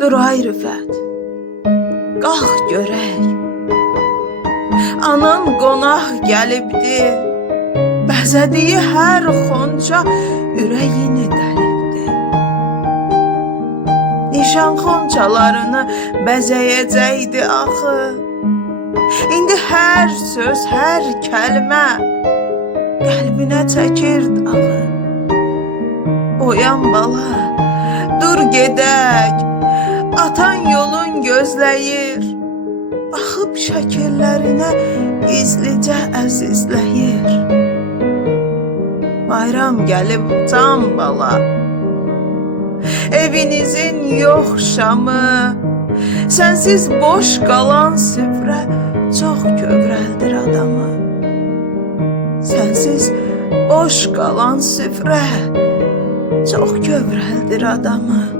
Dur ay Rüfət, qalx görək. Anan qonaq gəlibdi, bəzədiyi hər xonca ürəyini dəlibdi. Nişan xonçalarını bəzəyəcəkdi axı. İndi hər söz, hər kəlmə qəlbinə çəkirdi ağı. Oyan bala, dur gedək, atan yolun gözləyir. Baxıb şəkillərinə gizlicə əzizləyir. Bayram gəlib can bala, evinizin yox şamı, sənsiz boş qalan süfrə çox kövrəldir adamı. Sənsiz boş qalan süfrə çox kövrəldir adamı.